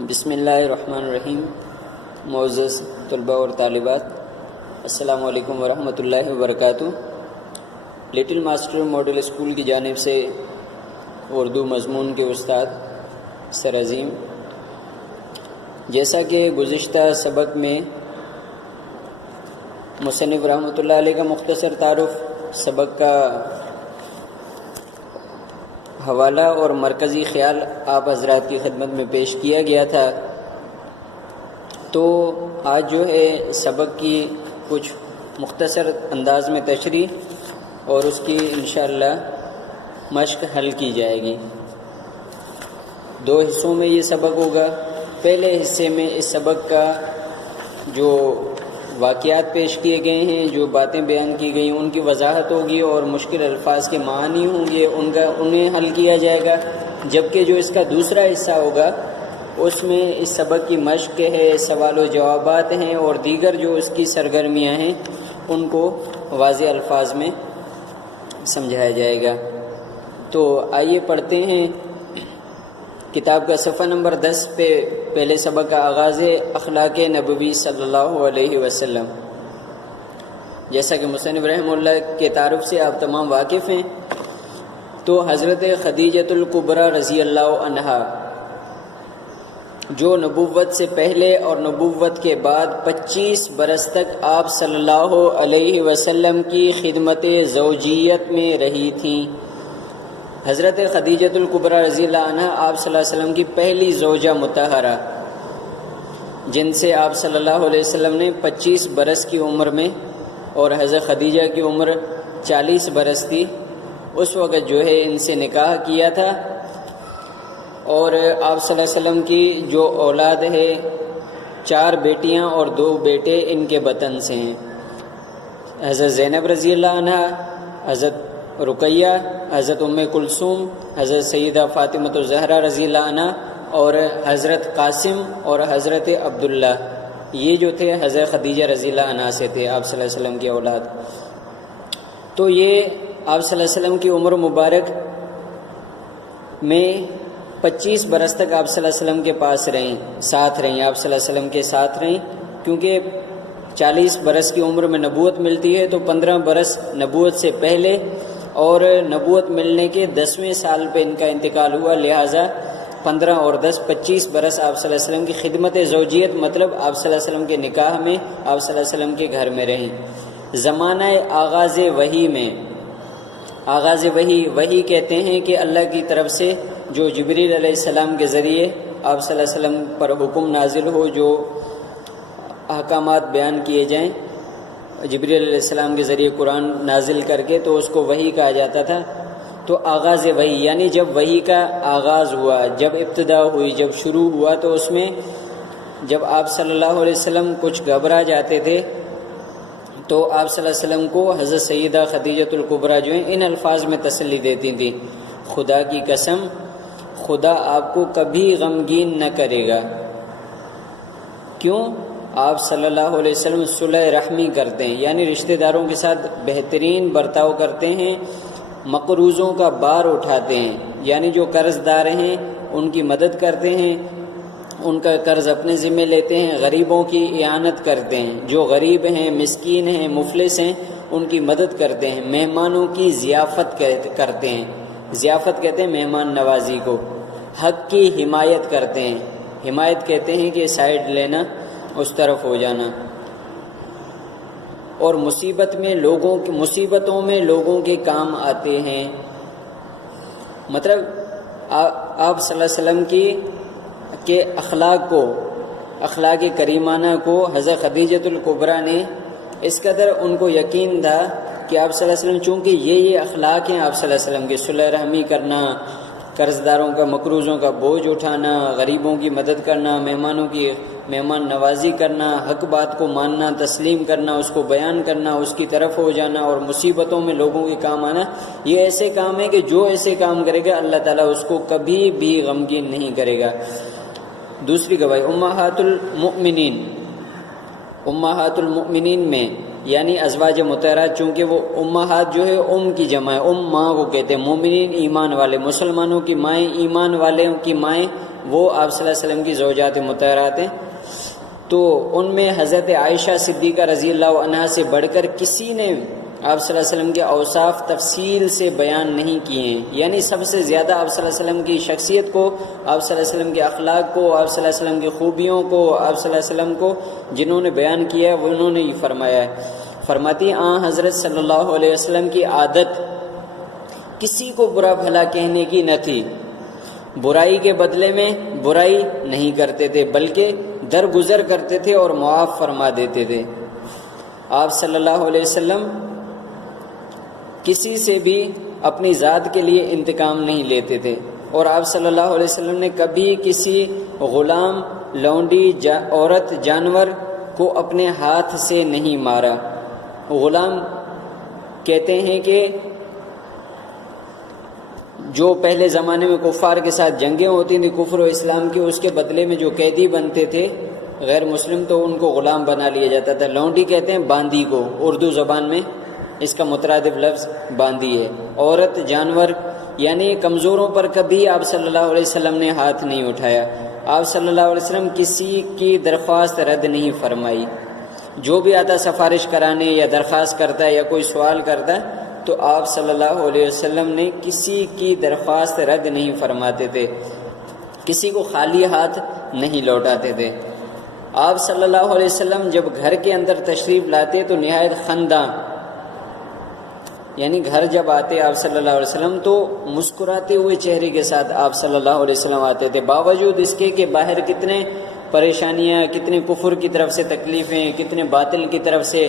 بسم اللہ الرحمن الرحیم۔ معزز طلباء اور طالبات، السلام علیکم ورحمۃ اللہ وبرکاتہ۔ لٹل ماسٹر ماڈل اسکول کی جانب سے اردو مضمون کے استاد سر عظیم، جیسا کہ گزشتہ سبق میں مصنف رحمۃ اللہ علیہ کا مختصر تعارف، سبق کا حوالہ اور مرکزی خیال آپ حضرات کی خدمت میں پیش کیا گیا تھا، تو آج جو ہے سبق کی کچھ مختصر انداز میں تشریح اور اس کی انشاءاللہ مشق حل کی جائے گی۔ دو حصوں میں یہ سبق ہوگا۔ پہلے حصے میں اس سبق کا جو واقعات پیش کیے گئے ہیں، جو باتیں بیان کی گئی ان کی وضاحت ہوگی اور مشکل الفاظ کے معنی ہوں گے، انہیں حل کیا جائے گا، جبکہ جو اس کا دوسرا حصہ ہوگا اس میں اس سبق کی مشق ہے، سوال و جوابات ہیں اور دیگر جو اس کی سرگرمیاں ہیں ان کو واضح الفاظ میں سمجھایا جائے گا۔ تو آئیے پڑھتے ہیں کتاب کا صفحہ نمبر 10 پہ پہلے سبق کا آغاز ہے، اخلاق نبوی صلی اللہ علیہ وسلم۔ جیسا کہ مصنف رحمہ اللہ کے تعارف سے آپ تمام واقف ہیں، تو حضرت خدیجۃ الکبریٰ رضی اللہ عنہا جو نبوت سے پہلے اور نبوت کے بعد 25 برس تک آپ صلی اللہ علیہ وسلم کی خدمت زوجیت میں رہی تھیں۔ حضرت خدیجۃ الکبریٰ رضی اللہ عنہ آپ صلی اللہ علیہ وسلم کی پہلی زوجہ مطہرہ، جن سے آپ صلی اللہ علیہ وسلم نے 25 برس کی عمر میں، اور حضرت خدیجہ کی عمر 40 برس تھی، اس وقت جو ہے ان سے نکاح کیا تھا، اور آپ صلی اللہ علیہ وسلم کی جو اولاد ہے 4 بیٹیاں اور 2 بیٹے ان کے بطن سے ہیں۔ حضرت زینب رضی اللہ عنہ، حضرت رقیہ، حضرت ام کلثوم، حضرت سیدہ فاطمۃ الزہرا رضی اللہ عنہ اور حضرت قاسم اور حضرت عبداللہ، یہ جو تھے حضرت خدیجہ رضی اللہ عنہ سے تھے آپ صلی اللہ علیہ وسلم کی اولاد۔ تو یہ آپ صلی اللہ علیہ وسلم کی عمر مبارک میں 25 برس تک آپ صلی اللہ علیہ وسلم کے پاس رہیں، ساتھ رہیں، آپ صلی اللہ علیہ وسلم کے ساتھ رہیں، کیونکہ 40 برس کی عمر میں نبوت ملتی ہے، تو 15 برس نبوت سے پہلے اور نبوت ملنے کے 10ویں سال پہ ان کا انتقال ہوا، لہٰذا 15 اور 10 25 برس آپ صلی اللہ علیہ وسلم کی خدمت زوجیت، مطلب آپ صلی اللہ علیہ وسلم کے نکاح میں آپ صلی اللہ علیہ وسلم کے گھر میں رہیں۔ زمانہ آغاز وحی میں، آغاز وحی کہتے ہیں کہ اللہ کی طرف سے جو جبریل علیہ السلام کے ذریعے آپ صلی اللہ علیہ وسلم پر حکم نازل ہو، جو احکامات بیان کیے جائیں جبریل علیہ السلام کے ذریعے قرآن نازل کر کے، تو اس کو وحی کہا جاتا تھا۔ تو آغاز وحی یعنی جب وحی کا آغاز ہوا، جب ابتدا ہوئی، جب شروع ہوا، تو اس میں جب آپ صلی اللہ علیہ وسلم کچھ گھبرا جاتے تھے تو آپ صلی اللہ علیہ وسلم کو حضرت سیدہ خدیجۃ الکبریٰ جو ہیں ان الفاظ میں تسلی دیتی تھیں، خدا کی قسم، خدا آپ کو کبھی غمگین نہ کرے گا۔ کیوں؟ آپ صلی اللہ علیہ وسلم صلح رحمی کرتے ہیں، یعنی رشتہ داروں کے ساتھ بہترین برتاؤ کرتے ہیں، مقروضوں کا بار اٹھاتے ہیں، یعنی جو قرض دار ہیں ان کی مدد کرتے ہیں، ان کا قرض اپنے ذمہ لیتے ہیں، غریبوں کی اعانت کرتے ہیں، جو غریب ہیں، مسکین ہیں، مفلس ہیں، ان کی مدد کرتے ہیں، مہمانوں کی ضیافت کرتے ہیں، ضیافت کہتے ہیں مہمان نوازی کو، حق کی حمایت کرتے ہیں، حمایت کہتے ہیں کہ سائڈ لینا، اس طرف ہو جانا، اور مصیبتوں میں لوگوں کے کام آتے ہیں۔ مطلب آپ صلی اللہ علیہ وسلم کے اخلاق کو، اخلاق کریمانہ کو حضرت خدیجۃ الکبریٰ نے اس قدر ان کو یقین تھا کہ آپ صلی اللہ علیہ وسلم، چونکہ یہ اخلاق ہیں آپ صلی اللہ علیہ وسلم کے، صلح رحمی کرنا، قرض داروں کا، مقروضوں کا بوجھ اٹھانا، غریبوں کی مدد کرنا، مہمان نوازی کرنا، حق بات کو ماننا، تسلیم کرنا، اس کو بیان کرنا، اس کی طرف ہو جانا، اور مصیبتوں میں لوگوں کے کام آنا، یہ ایسے کام ہے کہ جو ایسے کام کرے گا اللہ تعالیٰ اس کو کبھی بھی غمگین نہیں کرے گا۔ دوسری گواہی امہات المؤمنین میں، یعنی ازواج مطہرات، چونکہ وہ امہات جو ہے کی جمع ہے، ماں کو کہتے ہیں، مومنین ایمان والے، مسلمانوں کی مائیں، ایمان والوں کی مائیں وہ آپ صلی اللہ علیہ وسلم کی زوجات مطہرات ہیں، تو ان میں حضرت عائشہ صدیقہ رضی اللہ عنہا سے بڑھ کر کسی نے آپ صلی اللہ علیہ وسلم کے اوصاف تفصیل سے بیان نہیں کیے ہیں، یعنی سب سے زیادہ آپ صلی اللہ علیہ وسلم کی شخصیت کو، آپ صلی اللہ علیہ وسلم کے اخلاق کو، آپ صلی اللہ علیہ وسلم کی خوبیوں کو، آپ صلی اللہ علیہ وسلم کو جنہوں نے بیان کیا ہے وہ انہوں نے یہ فرمایا ہے۔ فرماتی حضرت صلی اللہ علیہ وسلم کی عادت کسی کو برا بھلا کہنے کی نہ تھی، برائی کے بدلے میں برائی نہیں کرتے تھے بلکہ درگزر کرتے تھے اور معاف فرما دیتے تھے۔ آپ صلی اللہ علیہ وسلم کسی سے بھی اپنی ذات کے لیے انتقام نہیں لیتے تھے، اور آپ صلی اللہ علیہ وسلم نے کبھی کسی غلام، لونڈی، عورت، جانور کو اپنے ہاتھ سے نہیں مارا۔ غلام کہتے ہیں کہ جو پہلے زمانے میں کفار کے ساتھ جنگیں ہوتی تھیں کفر و اسلام کی، اس کے بدلے میں جو قیدی بنتے تھے غیر مسلم تو ان کو غلام بنا لیا جاتا تھا۔ لونڈی کہتے ہیں باندی کو، اردو زبان میں اس کا مترادف لفظ باندی ہے۔ عورت، جانور یعنی کمزوروں پر کبھی آپ صلی اللہ علیہ وسلم نے ہاتھ نہیں اٹھایا۔ آپ صلی اللہ علیہ وسلم کسی کی درخواست رد نہیں فرمائی۔ جو بھی آتا سفارش کرانے یا درخواست کرتا ہے یا کوئی سوال کرتا ہے تو آپ صلی اللہ علیہ وسلم نے کسی کی درخواست رد نہیں فرماتے تھے، کسی کو خالی ہاتھ نہیں لوٹاتے تھے۔ آپ صلی اللہ علیہ وسلم جب گھر کے اندر تشریف لاتے تو نہایت خنداں، یعنی گھر جب آتے آپ صلی اللہ علیہ وسلم تو مسکراتے ہوئے چہرے کے ساتھ آپ صلی اللہ علیہ وسلم آتے تھے، باوجود اس کے کہ باہر کتنے پریشانیاں، کتنے کفر کی طرف سے تکلیفیں، کتنے باطل کی طرف سے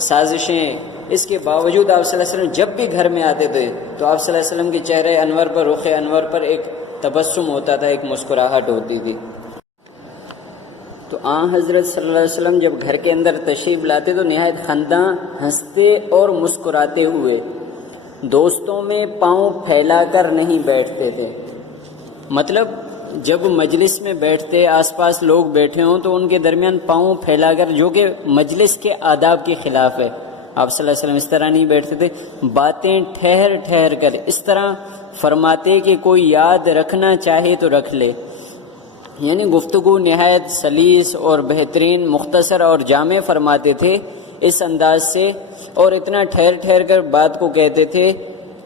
سازشیں، اس کے باوجود آپ صلی اللہ علیہ وسلم جب بھی گھر میں آتے تھے تو آپ صلی اللہ علیہ وسلم کے چہرے انور پر، رخ انور پر ایک تبسم ہوتا تھا، ایک مسکراہٹ ہوتی تھی۔ تو حضرت صلی اللہ علیہ وسلم جب گھر کے اندر تشریف لاتے تو نہایت خنداں، ہنستے اور مسکراتے ہوئے، دوستوں میں پاؤں پھیلا کر نہیں بیٹھتے تھے۔ مطلب جب مجلس میں بیٹھتے، آس پاس لوگ بیٹھے ہوں تو ان کے درمیان پاؤں پھیلا کر، جو کہ مجلس کے آداب کے خلاف ہے، آپ صلی اللہ علیہ وسلم اس طرح نہیں بیٹھتے تھے۔ باتیں ٹھہر ٹھہر کر اس طرح فرماتے کہ کوئی یاد رکھنا چاہے تو رکھ لے، یعنی گفتگو نہایت سلیس اور بہترین، مختصر اور جامع فرماتے تھے اس انداز سے، اور اتنا ٹھہر ٹھہر کر بات کو کہتے تھے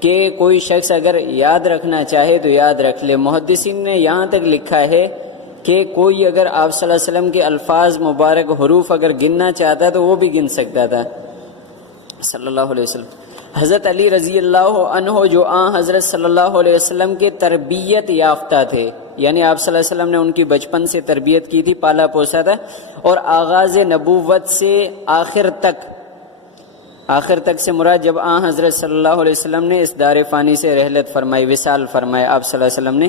کہ کوئی شخص اگر یاد رکھنا چاہے تو یاد رکھ لے۔ محدثین نے یہاں تک لکھا ہے کہ کوئی اگر آپ صلی اللہ علیہ وسلم کے الفاظ مبارک، حروف اگر گننا چاہتا تو وہ بھی گن سکتا تھا صلی اللہ علیہ وسلم۔ حضرت علی رضی اللہ عنہ جو حضرت صلی اللہ علیہ وسلم کے تربیت یافتہ تھے، یعنی آپ صلی اللہ علیہ وسلم نے ان کی بچپن سے تربیت کی تھی، پالا پوسا تھا، اور آغاز نبوت سے آخر تک سے مراد جب حضرت صلی اللہ علیہ وسلم نے اس دار فانی سے رحلت فرمائی، وصال فرمایا آپ صلی اللہ علیہ وسلم نے،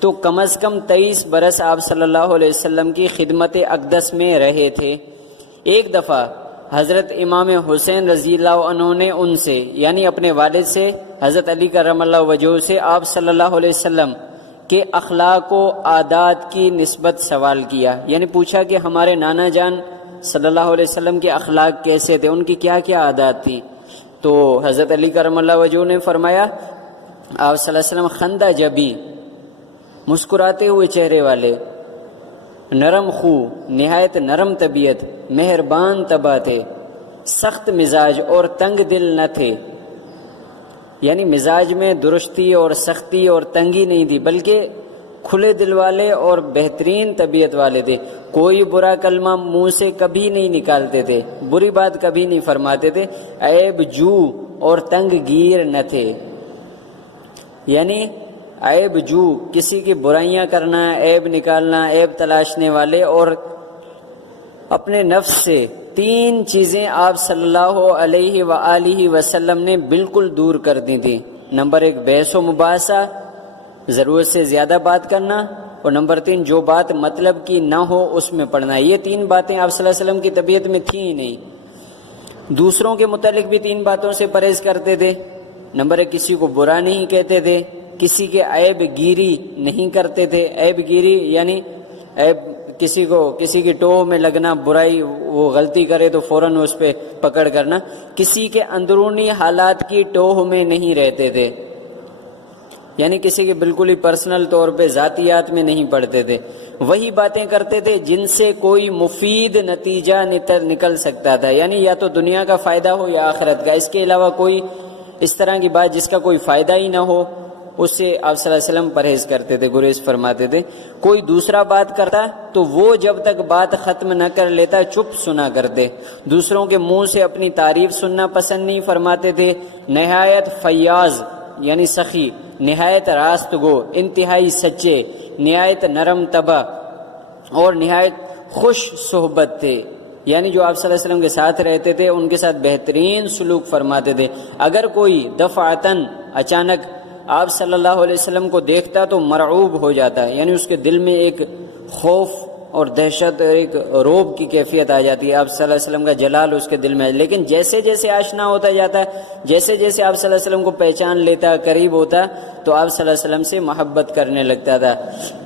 تو کم از کم 23 برس آپ صلی اللہ علیہ وسلم کی خدمت اقدس میں رہے تھے۔ ایک دفعہ حضرت امام حسین رضی اللہ عنہ نے ان سے، یعنی اپنے والد سے، حضرت علی کرم اللہ وجہہ سے، آپ صلی اللہ علیہ وسلم کے اخلاق و عادات کی نسبت سوال کیا، یعنی پوچھا کہ ہمارے نانا جان صلی اللہ علیہ وسلم کے اخلاق کیسے تھے، ان کی کیا کیا عادات تھی۔ تو حضرت علی کرم اللہ وجہہ نے فرمایا آپ صلی اللہ علیہ وسلم خندہ جبی، مسکراتے ہوئے چہرے والے، نرم خو، نہایت نرم طبیعت، مہربان طبع تھے، سخت مزاج اور تنگ دل نہ تھے، یعنی مزاج میں درستی اور سختی اور تنگی نہیں تھی، بلکہ کھلے دل والے اور بہترین طبیعت والے تھے۔ کوئی برا کلمہ منہ سے کبھی نہیں نکالتے تھے، بری بات کبھی نہیں فرماتے تھے، عیب جو اور تنگ گیر نہ تھے، یعنی عیب جو، کسی کی برائیاں کرنا، عیب نکالنا، عیب تلاشنے والے، اور اپنے نفس سے 3 چیزیں آپ صلی اللہ علیہ وآلہ وسلم نے بالکل دور کر دی تھی۔ نمبر 1 بحث و مباحثہ، ضرورت سے زیادہ بات کرنا، اور نمبر 3 جو بات مطلب کی نہ ہو اس میں پڑنا۔ یہ 3 باتیں آپ صلی اللہ علیہ وسلم کی طبیعت میں تھیں ہی نہیں۔ دوسروں کے متعلق بھی 3 باتوں سے پرہیز کرتے تھے۔ نمبر 1 کسی کو برا نہیں کہتے تھے، کسی کے عیب گیری نہیں کرتے تھے۔ عیب گیری یعنی عیب کسی کی ٹوہ میں لگنا، برائی، وہ غلطی کرے تو فوراً اس پہ پکڑ کرنا۔ کسی کے اندرونی حالات کی ٹوہ میں نہیں رہتے تھے۔ یعنی کسی کے بالکل ہی پرسنل طور پہ ذاتیات میں نہیں پڑھتے تھے، وہی باتیں کرتے تھے جن سے کوئی مفید نتیجہ نکل سکتا تھا، یعنی یا تو دنیا کا فائدہ ہو یا آخرت کا، اس کے علاوہ کوئی اس طرح کی بات جس کا کوئی فائدہ ہی نہ ہو اس سے آپ صلی اللہ علیہ وسلم پرہیز کرتے تھے، گریز فرماتے تھے۔ کوئی دوسرا بات کرتا تو وہ جب تک بات ختم نہ کر لیتا چپ سنا کرتے، دوسروں کے منہ سے اپنی تعریف سننا پسند نہیں فرماتے تھے۔ نہایت فیاض یعنی سخی، نہایت راست گو، انتہائی سچے، نہایت نرم طبع اور نہایت خوش صحبت تھے، یعنی جو آپ صلی اللہ علیہ وسلم کے ساتھ رہتے تھے ان کے ساتھ بہترین سلوک فرماتے تھے۔ اگر کوئی دفعتاً اچانک آپ صلی اللہ علیہ وسلم کو دیکھتا تو مرعوب ہو جاتا ہے، یعنی اس کے دل میں ایک خوف اور دہشت اور ایک رعب کی کیفیت آ جاتی ہے، آپ صلی اللہ علیہ وسلم کا جلال اس کے دل میں ہے۔ لیکن جیسے جیسے آشنا ہوتا جاتا ہے، جیسے جیسے آپ صلی اللہ علیہ وسلم کو پہچان لیتا، قریب ہوتا، تو آپ صلی اللہ علیہ وسلم سے محبت کرنے لگتا تھا۔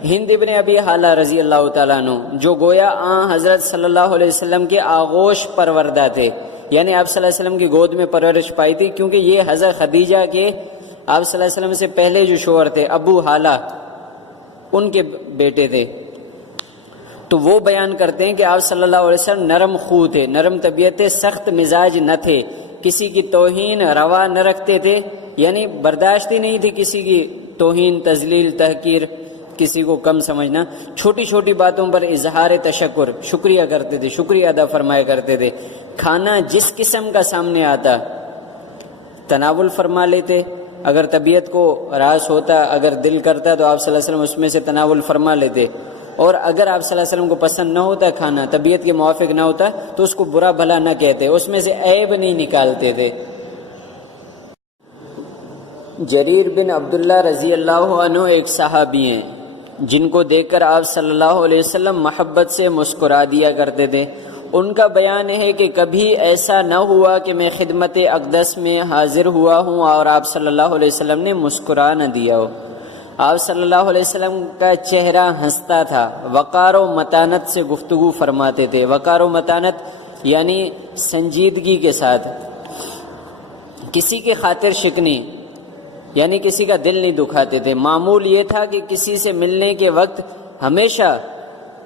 ہند ابن ابی حالہ رضی اللہ تعالیٰ عنہ جو گویا حضرت صلی اللہ علیہ وسلم کے آغوش پروردہ تھے، یعنی آپ صلی اللہ علیہ وسلم کی گود میں پرورش پائی تھی، کیونکہ یہ حضرت خدیجہ کے آپ صلی اللہ علیہ وسلم سے پہلے جو شوہر تھے ابو حالہ ان کے بیٹے تھے۔ تو وہ بیان کرتے ہیں کہ آپ صلی اللہ علیہ وسلم نرم خو تھے، نرم طبیعت، سخت مزاج نہ تھے، کسی کی توہین روا نہ رکھتے تھے، یعنی برداشت ہی نہیں تھی کسی کی توہین، تذلیل، تحقیر، کسی کو کم سمجھنا۔ چھوٹی چھوٹی باتوں پر اظہار تشکر، شکریہ کرتے تھے، شکریہ ادا فرمایا کرتے تھے۔ کھانا جس قسم کا سامنے آتا تناول فرما لیتے، اگر طبیعت کو راس ہوتا، اگر دل کرتا تو آپ صلی اللہ علیہ وسلم اس میں سے تناول فرما لیتے، اور اگر آپ صلی اللہ علیہ وسلم کو پسند نہ ہوتا کھانا، طبیعت کے موافق نہ ہوتا تو اس کو برا بھلا نہ کہتے، اس میں سے عیب نہیں نکالتے تھے۔ جریر بن عبداللہ رضی اللہ عنہ ایک صحابی ہیں جن کو دیکھ کر آپ صلی اللہ علیہ وسلم محبت سے مسکرا دیا کرتے تھے۔ ان کا بیان ہے کہ کبھی ایسا نہ ہوا کہ میں خدمت اقدس میں حاضر ہوا ہوں اور آپ صلی اللہ علیہ وسلم نے مسکرا نہ دیا ہو۔ آپ صلی اللہ علیہ وسلم کا چہرہ ہنستا تھا، وقار و متانت سے گفتگو فرماتے تھے۔ وقار و متانت یعنی سنجیدگی کے ساتھ، کسی کے خاطر شکنی یعنی کسی کا دل نہیں دکھاتے تھے۔ معمول یہ تھا کہ کسی سے ملنے کے وقت ہمیشہ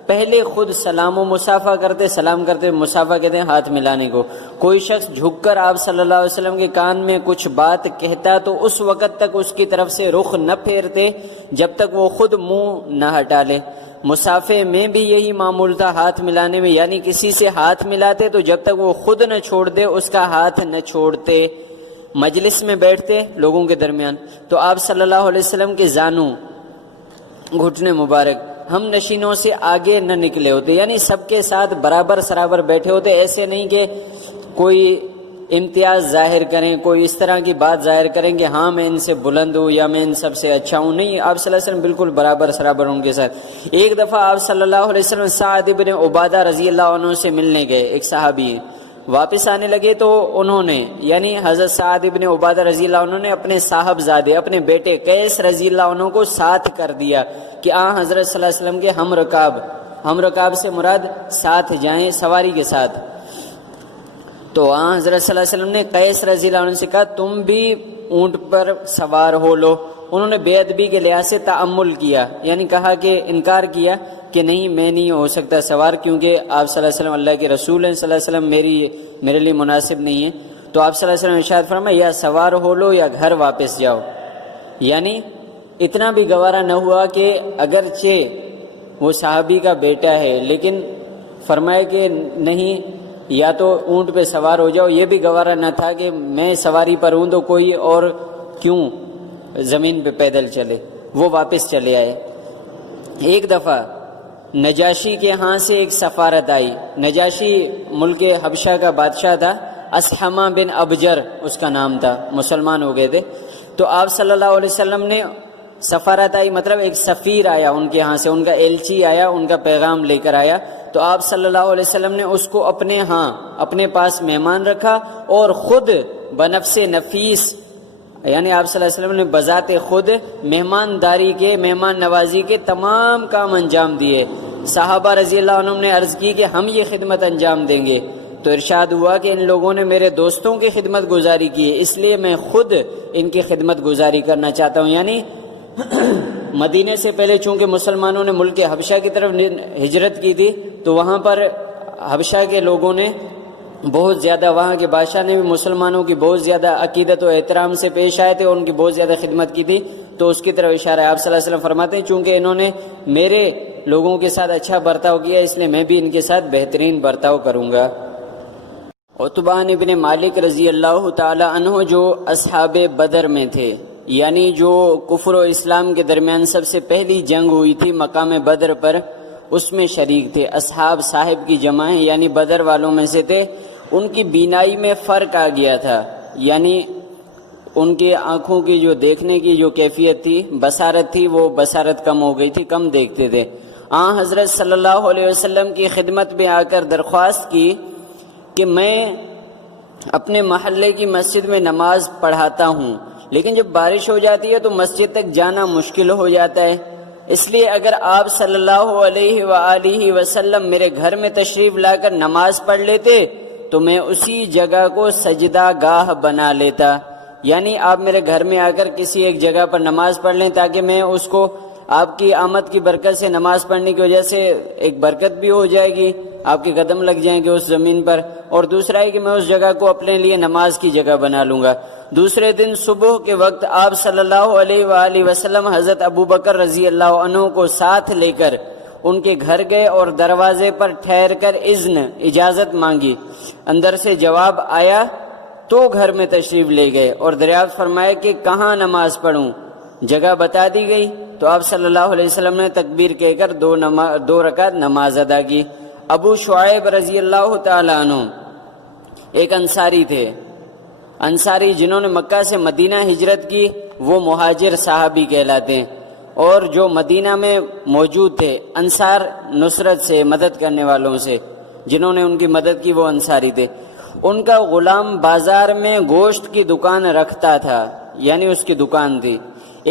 پہلے خود سلام و مصافحہ کرتے، سلام کرتے، مصافحہ کہتے ہیں ہاتھ ملانے کو۔ کوئی شخص جھک کر آپ صلی اللہ علیہ وسلم کے کان میں کچھ بات کہتا تو اس وقت تک اس کی طرف سے رخ نہ پھیرتے جب تک وہ خود منہ نہ ہٹا لے۔ مصافحے میں بھی یہی معمول تھا، ہاتھ ملانے میں، یعنی کسی سے ہاتھ ملاتے تو جب تک وہ خود نہ چھوڑ دے اس کا ہاتھ نہ چھوڑتے۔ مجلس میں بیٹھتے لوگوں کے درمیان تو آپ صلی اللہ علیہ وسلم کے زانوں، گھٹنے مبارک ہم نشینوں سے آگے نہ نکلے ہوتے، یعنی سب کے ساتھ برابر سرابر بیٹھے ہوتے، ایسے نہیں کہ کوئی امتیاز ظاہر کریں، کوئی اس طرح کی بات ظاہر کریں کہ ہاں میں ان سے بلند ہوں یا میں ان سب سے اچھا ہوں، نہیں، آپ صلی اللہ علیہ وسلم بالکل برابر سرابر ان کے ساتھ۔ ایک دفعہ آپ صلی اللہ علیہ وسلم سعد بن عبادہ رضی اللہ عنہ سے ملنے گئے، ایک صحابی ہیں، واپس آنے لگے تو انہوں نے یعنی حضرت سعد بن عبادہ رضی اللہ عنہ نے اپنے صاحبزادے، اپنے بیٹے قیس رضی اللہ عنہ کو ساتھ کر دیا کہ حضرت صلی اللہ علیہ وسلم کے ہم رکاب سے مراد ساتھ جائیں سواری کے ساتھ۔ تو حضرت صلی اللہ علیہ وسلم نے قیس رضی اللہ عنہ سے کہا تم بھی اونٹ پر سوار ہو لو۔ انہوں نے بے ادبی کے لحاظ سے تعمل کیا، یعنی کہا کہ انکار کیا کہ نہیں میں نہیں ہو سکتا سوار، کیونکہ آپ صلی اللہ علیہ وسلم اللہ کے رسول ہیں، صلی اللہ علیہ وسلم میرے لیے مناسب نہیں ہے۔ تو آپ صلی اللہ علیہ وسلم ارشاد فرمایا یا سوار ہو لو یا گھر واپس جاؤ، یعنی اتنا بھی گوارا نہ ہوا کہ اگرچہ وہ صحابی کا بیٹا ہے لیکن فرمایا کہ نہیں یا تو اونٹ پہ سوار ہو جاؤ، یہ بھی گوارا نہ تھا کہ میں سواری پر ہوں تو کوئی اور کیوں زمین پہ پیدل چلے، وہ واپس چلے آئے۔ ایک دفعہ نجاشی کے ہاں سے ایک سفارت آئی، نجاشی ملک حبشہ کا بادشاہ تھا، اسحمہ بن ابجر اس کا نام تھا، مسلمان ہو گئے تھے۔ تو آپ صلی اللہ علیہ وسلم نے سفارت آئی مطلب ایک سفیر آیا ان کے ہاں سے، ان کا ایلچی آیا، ان کا پیغام لے کر آیا، تو آپ صلی اللہ علیہ وسلم نے اس کو اپنے پاس مہمان رکھا اور خود بنفس نفیس یعنی آپ صلی اللہ علیہ وسلم نے بذات خود مہمانداری کے، مہمان نوازی کے تمام کام انجام دیے۔ صحابہ رضی اللہ عنہم نے عرض کی کہ ہم یہ خدمت انجام دیں گے، تو ارشاد ہوا کہ ان لوگوں نے میرے دوستوں کی خدمت گزاری کی ہے، اس لیے میں خود ان کی خدمت گزاری کرنا چاہتا ہوں، یعنی مدینے سے پہلے چونکہ مسلمانوں نے ملک حبشہ کی طرف ہجرت کی تھی، تو وہاں پر حبشہ کے لوگوں نے بہت زیادہ، وہاں کے بادشاہ نے بھی مسلمانوں کی بہت زیادہ عقیدت و احترام سے پیش آئے تھے اور ان کی بہت زیادہ خدمت کی تھی، تو اس کی طرف اشارہ ہے۔ آپ صلی اللہ علیہ وسلم فرماتے ہیں چونکہ انہوں نے میرے لوگوں کے ساتھ اچھا برتاؤ کیا، اس لیے میں بھی ان کے ساتھ بہترین برتاؤ کروں گا۔ عتبہ بن مالک رضی اللہ تعالی عنہ جو اصحاب بدر میں تھے، یعنی جو کفر و اسلام کے درمیان سب سے پہلی جنگ ہوئی تھی مقام بدر پر، اس میں شریک تھے۔ اصحاب صاحب کی جمع ہے، یعنی بدر والوں میں سے تھے۔ ان کی بینائی میں فرق آ گیا تھا، یعنی ان کی آنکھوں کی جو دیکھنے کی جو کیفیت تھی، بصارت تھی، وہ بصارت کم ہو گئی تھی، کم دیکھتے تھے۔ حضرت صلی اللہ علیہ وسلم کی خدمت میں آ کر درخواست کی کہ میں اپنے محلے کی مسجد میں نماز پڑھاتا ہوں، لیکن جب بارش ہو جاتی ہے تو مسجد تک جانا مشکل ہو جاتا ہے، اس لیے اگر آپ صلی اللہ علیہ وآلہ وسلم میرے گھر میں تشریف لا کر نماز پڑھ لیتے تو میں اسی جگہ کو سجدہ گاہ بنا لیتا، یعنی آپ میرے گھر میں آ کر کسی ایک جگہ پر نماز پڑھ لیں تاکہ میں اس کو، آپ کی آمد کی برکت سے، نماز پڑھنے کی وجہ سے ایک برکت بھی ہو جائے گی، آپ کے قدم لگ جائیں گے اس زمین پر، اور دوسرا ہے کہ میں اس جگہ کو اپنے لیے نماز کی جگہ بنا لوں گا۔ دوسرے دن صبح کے وقت آپ صلی اللہ علیہ وآلہ وسلم حضرت ابوبکر رضی اللہ عنہ کو ساتھ لے کر ان کے گھر گئے اور دروازے پر ٹھہر کر اجازت مانگی۔ اندر سے جواب آیا تو گھر میں تشریف لے گئے اور دریافت فرمایا کہ کہاں نماز پڑھوں، جگہ بتا دی گئی تو آپ صلی اللہ علیہ وسلم نے تکبیر کہہ کر دو رکعت نماز ادا کی۔ ابو شعیب رضی اللہ تعالیٰ عنہ ایک انصاری تھے، انصاری جنہوں نے مکہ سے مدینہ ہجرت کی، وہ مہاجر صحابی کہلاتے ہیں، اور جو مدینہ میں موجود تھے انصار، نصرت سے، مدد کرنے والوں سے جنہوں نے ان کی مدد کی، وہ انصاری تھے۔ ان کا غلام بازار میں گوشت کی دکان رکھتا تھا، یعنی اس کی دکان تھی۔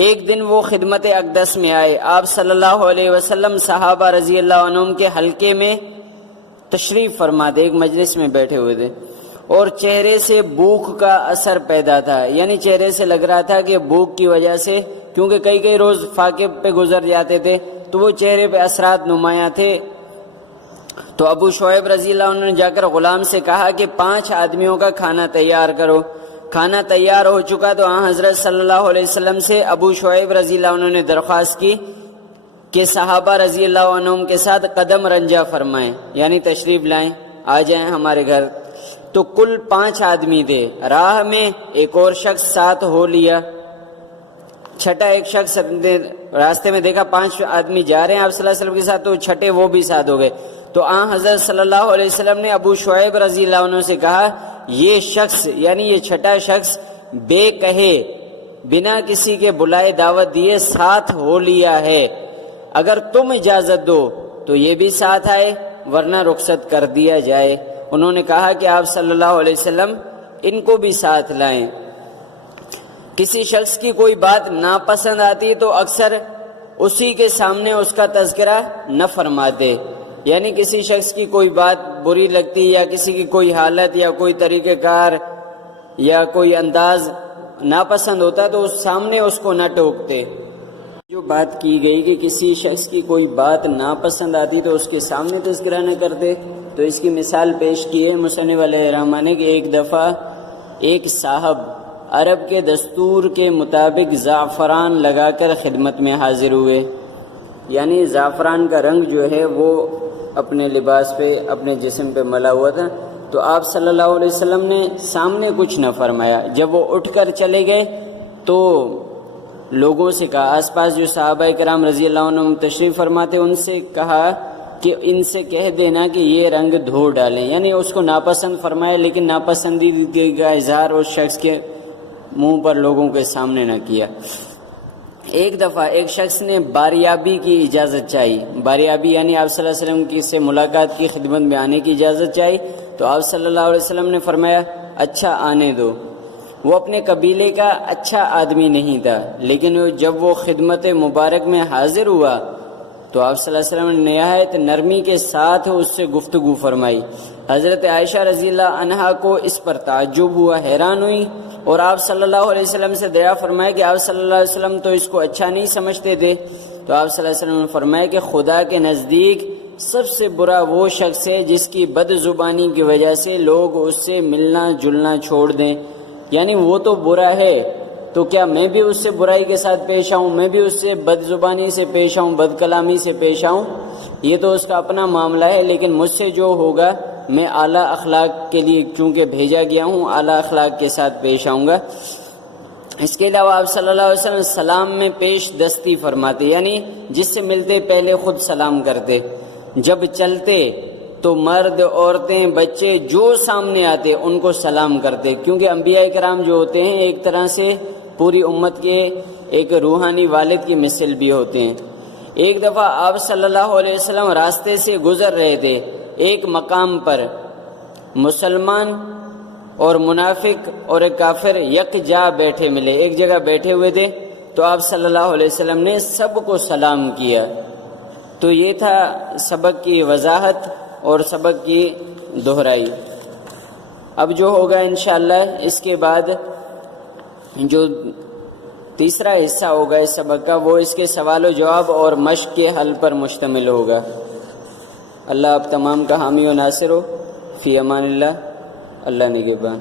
ایک دن وہ خدمت اقدس میں آئے، آپ صلی اللہ علیہ وسلم صحابہ رضی اللہ عنہم کے حلقے میں تشریف فرما تھے، ایک مجلس میں بیٹھے ہوئے تھے، اور چہرے سے بھوک کا اثر پیدا تھا، یعنی چہرے سے لگ رہا تھا کہ بھوک کی وجہ سے، کیونکہ کئی روز فاقے پہ گزر جاتے تھے تو وہ چہرے پہ اثرات نمایاں تھے۔ تو ابو شعیب رضی اللہ عنہ نے جا کر غلام سے کہا کہ 5 آدمیوں کا کھانا تیار کرو۔ کھانا تیار ہو چکا تو حضرت صلی اللہ علیہ وسلم سے ابو شعیب رضی اللہ عنہ نے درخواست کی کہ صحابہ رضی اللہ عنہم کے ساتھ قدم رنجہ فرمائیں، یعنی تشریف لائیں، آ جائیں ہمارے گھر۔ تو کل 5 آدمی تھے، راہ میں ایک اور شخص ساتھ ہو لیا، چھٹا ایک شخص راستے میں دیکھا 5 آدمی جا رہے ہیں آپ صلی اللہ علیہ وسلم کے ساتھ، تو چھٹے وہ بھی ساتھ ہو گئے۔ تو حضرت صلی اللہ علیہ وسلم نے ابو شعیب رضی اللہ عنہ سے کہا، یہ شخص یعنی یہ چھٹا شخص بے کہے، بنا کسی کے بلائے دعوت دیے ساتھ ہو لیا ہے، اگر تم اجازت دو تو یہ بھی ساتھ آئے، ورنہ رخصت کر دیا جائے۔ انہوں نے کہا کہ آپ صلی اللہ علیہ وسلم ان کو بھی ساتھ لائیں۔ کسی شخص کی کوئی بات ناپسند آتی تو اکثر اسی کے سامنے اس کا تذکرہ نہ فرماتے، یعنی کسی شخص کی کوئی بات بری لگتی یا کسی کی کوئی حالت یا کوئی طریقہ کار یا کوئی انداز ناپسند ہوتا تو اس سامنے اس کو نہ ٹوکتے۔ جو بات کی گئی کہ کسی شخص کی کوئی بات ناپسند آتی تو اس کے سامنے تذکرہ نہ کرتے، تو اس کی مثال پیش کی ہے مصنف علیہ الرحمٰن نے کہ ایک دفعہ ایک صاحب عرب کے دستور کے مطابق زعفران لگا کر خدمت میں حاضر ہوئے، یعنی زعفران کا رنگ جو ہے وہ اپنے لباس پہ، اپنے جسم پہ ملا ہوا تھا، تو آپ صلی اللہ علیہ وسلم نے سامنے کچھ نہ فرمایا۔ جب وہ اٹھ کر چلے گئے تو لوگوں سے کہا، آس پاس جو صحابہ کرام رضی اللہ عنہم تشریف فرماتے ان سے کہا کہ ان سے کہہ دینا کہ یہ رنگ دھو ڈالیں، یعنی اس کو ناپسند فرمایا، لیکن ناپسندیدگی کا اظہار اس شخص کے منہ پر لوگوں کے سامنے نہ کیا۔ ایک دفعہ ایک شخص نے باریابی کی اجازت چاہی، باریابی یعنی آپ صلی اللہ علیہ وسلم کی سے ملاقات کی، خدمت میں آنے کی اجازت چاہی، تو آپ صلی اللہ علیہ وسلم نے فرمایا اچھا آنے دو۔ وہ اپنے قبیلے کا اچھا آدمی نہیں تھا، لیکن جب وہ خدمت مبارک میں حاضر ہوا تو آپ صلی اللہ علیہ وسلم نے نہایت نرمی کے ساتھ اس سے گفتگو فرمائی۔ حضرت عائشہ رضی اللہ عنہا کو اس پر تعجب ہوا، حیران ہوئی اور آپ صلی اللہ علیہ وسلم سے دعا فرمائے کہ آپ صلی اللہ علیہ وسلم تو اس کو اچھا نہیں سمجھتے تھے، تو آپ صلی اللہ علیہ وسلم نے فرمایا کہ خدا کے نزدیک سب سے برا وہ شخص ہے جس کی بد زبانی کی وجہ سے لوگ اس سے ملنا جلنا چھوڑ دیں، یعنی وہ تو برا ہے تو کیا میں بھی اس سے برائی کے ساتھ پیش آؤں، میں بھی اس سے بد زبانی سے پیش آؤں، بد کلامی سے پیش آؤں؟ یہ تو اس کا اپنا معاملہ ہے، لیکن مجھ سے جو ہوگا میں اعلیٰ اخلاق کے لیے چونکہ بھیجا گیا ہوں، اعلیٰ اخلاق کے ساتھ پیش آؤں گا۔ اس کے علاوہ آپ صلی اللہ علیہ وسلم سلام میں پیش دستی فرماتے، یعنی جس سے ملتے پہلے خود سلام کرتے، جب چلتے تو مرد عورتیں بچے جو سامنے آتے ان کو سلام کرتے، کیونکہ انبیاء کرام جو ہوتے ہیں ایک طرح سے پوری امت کے ایک روحانی والد کی مثل بھی ہوتے ہیں۔ ایک دفعہ آپ صلی اللہ علیہ وسلم راستے سے گزر رہے تھے، ایک مقام پر مسلمان اور منافق اور ایک کافر یکجا بیٹھے ملے، ایک جگہ بیٹھے ہوئے تھے، تو آپ صلی اللہ علیہ وسلم نے سب کو سلام کیا۔ تو یہ تھا سبق کی وضاحت اور سبق کی دہرائی۔ اب جو ہوگا انشاءاللہ اس کے بعد جو تیسرا حصہ ہوگا اس سبق کا، وہ اس کے سوال و جواب اور مشق کے حل پر مشتمل ہوگا۔ اللہ آپ تمام کا حامی و ناصر ہو۔ فی امان اللہ، اللہ نگہبان۔